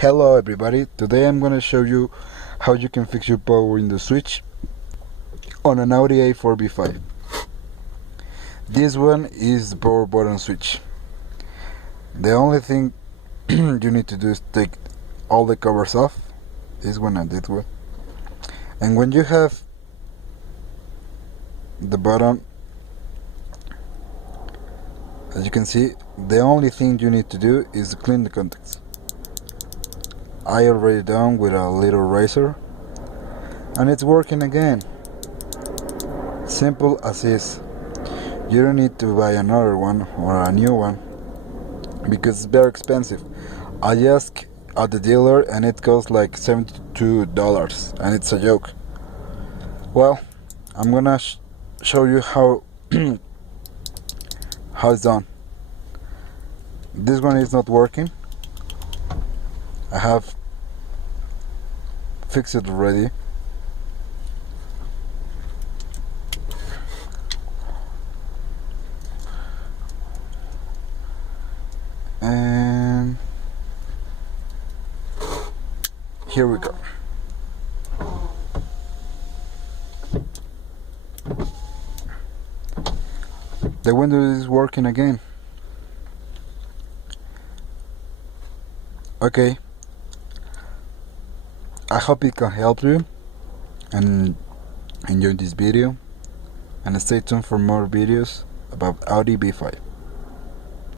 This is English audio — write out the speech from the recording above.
Hello everybody, today I'm gonna show you how you can fix your power window switch on an Audi A4 B5. This one is the power button switch. The only thing you need to do is take all the covers off, this one and that one, and when you have the button, as you can see, the only thing you need to do is clean the contacts. I already done with a little razor and it's working again. Simple as is. You don't need to buy another one or a new one because it's very expensive. I asked at the dealer and it costs like $72 and it's a joke. Well, I'm gonna show you how how it's done. This one is not working. I have fixed it already. And here we go. The window is working again. Okay, I hope it can help you and enjoy this video, and stay tuned for more videos about Audi B5.